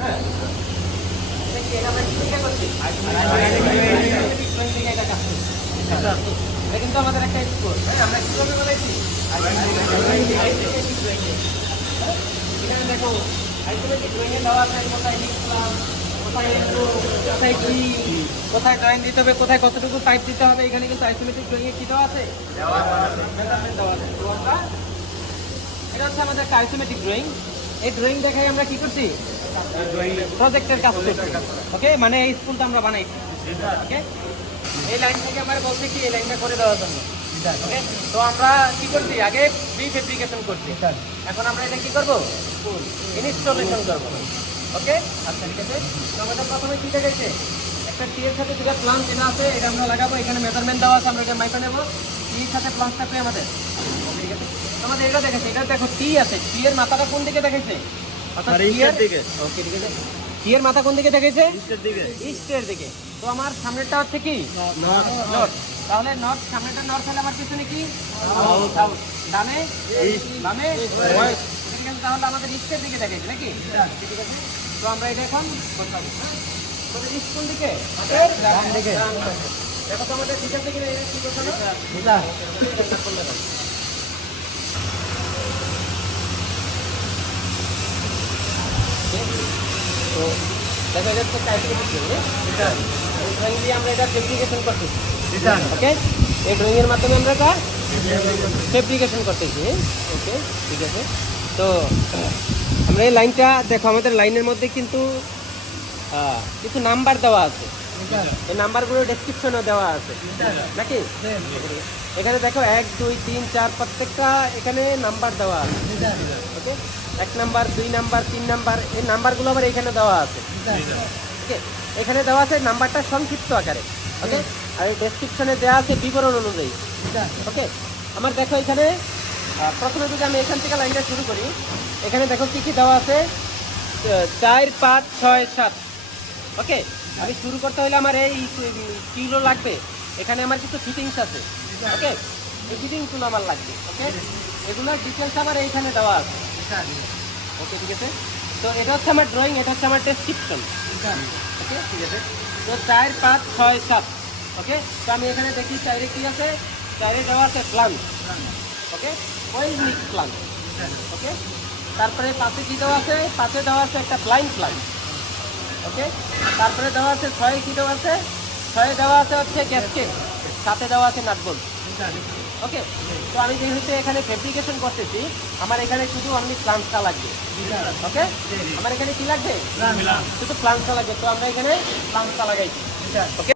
হ্যাঁ? হ্যাঁ? দেওয়া আছে, কোথায় লিখলাম দিতে হবে, কোথায় কতটুকু পাইপ দিতে হবে, এখানে কিন্তু আইসোমেট্রিক ড্রয়িং এ কি দেওয়া আছে। দেওয়া আছে। তো আমরা এটা হচ্ছে আমাদের আইসোমেট্রিক ড্রয়িং এই ড্রয়িং দেখাই আমরা কি করছি? প্রজেক্টের কাজ করছি। ওকে মানে এই স্কুলটা আমরা বানাইছি। ওকে এই লাইন থেকে আমার বলছে কি এই লাইনটা করে দেওয়ার জন্য। ওকে তো আমরা কি করছি? আগে প্রি ফেব্রিকেশন করছি এখন আমরা এটা কি করব? ইনস্টলেশন করব। ওকে আচ্ছা ঠিক আছে? তো আমাদের প্রথমে কি দেখাইছে? একটা টি এর সাথে যেটা প্লান যেটা আছে এটা আমরা লাগাবো। এখানে মেজারমেন্ট দেওয়া আছে আমরা এটা মাইপা নেব। টি সাথে প্লান থাকবে আমাদের। এটা এটা দেখো টি আছে। টি এর মাথাটা কোন দিকে দেখাইছে? অর্থাৎ টি এর দিকে। ওকে ঠিক আছে। টি এর মাথা কোন দিকে দেখাইছে? ইস্টের দিকে। ইস্টের দিকে। তো আমার সামনেরটা হচ্ছে কি? নর্থ তাহলে নর্থ সামনেটা নর্থ হলে আমার পিছনে কি? সাউথ ডানে? বামে? ঠিক আছে তাহলে আমাদের ইস্টের দিকে দেখাইছে নাকি? ঠিক আছে। তো আমরা এটা এখন বসাবো হ্যাঁ? ইস্ট কোন দিকে? ডান দিকে। দেখো তো আমাদের ঠিক আছে কিনা এটা কি বসানো তো দেখা যাচ্ছে এই ড্রয়িং দিয়ে আমরা এটা ফেব্রিকেশন করতেছি। ওকে এই ড্রয়িংয়ের মাধ্যমে আমরা এটা ফেব্রিকেশন করতেছি। ওকে ঠিক আছে? তো আমরা এই লাইনটা দেখো আমাদের লাইনের মধ্যে কিন্তু কিছু নাম্বার দেওয়া আছে। এই নাম্বারগুলো ডেসক্রিপশনও দেওয়া আছে। নাকি? এখানে দেখো, এক, দুই, তিন, চার, প্রত্যেকটা এখানে নাম্বার দেওয়া আছে। ওকে? এক নাম্বার, দুই নাম্বার, তিন নাম্বার, এই নাম্বারগুলো আবার এখানে দেওয়া আছে। ওকে? এখানে দেওয়া আছে নাম্বারটা সংক্ষিপ্ত আকারে। ওকে? আর ডেসক্রিপশনে দেওয়া আছে বিবরণ অনুযায়ী। ওকে? আমার দেখো এখানে প্রথমে যদি আমি এখান থেকে লাইনটা শুরু করি, এখানে দেখো কি কি দেওয়া আছে? চার, পাঁচ, ছয়, সাত। ওকে? আমি শুরু করতে হলে আমার এই কিলো লাগবে। এখানে আমার কিছু ফিটিংস আছে ওকে এই ফিটিংসগুলো আমার লাগবে ওকে এগুলোর ডিটেলস আমার এইখানে দেওয়া আছে। ওকে ঠিক আছে? তো এটা হচ্ছে আমার ড্রয়িং এটা হচ্ছে আমার ডেসক্রিপশন ওকে ঠিক আছে? তো চার, পাঁচ, ছয়, সাত ওকে তো আমি এখানে দেখি চাইরে কি আছে? চাইরে দেওয়া আছে প্লান ওকে ওই মিক্স প্লান ওকে তারপরে পাশে কি দেওয়া আছে? পাশে দেওয়া আছে একটা ব্লাইন্ড প্লান ওকে তারপরে দেওয়া আছে ছয়ে কি দেওয়া আছে? ছয়ে দেওয়া আছে হচ্ছে গ্যাসকেট সাথে দেওয়া আছে নাটবল। ওকে তো আমি যেহেতু এখানে ফেব্রিকেশন করতেছি আমার এখানে শুধু অনলি প্লান্টটা লাগবে। ওকে আমার এখানে কি লাগবে? শুধু প্লান্টটা লাগবে। তো আমরা এখানে প্লান্টটা লাগাইছি। ওকে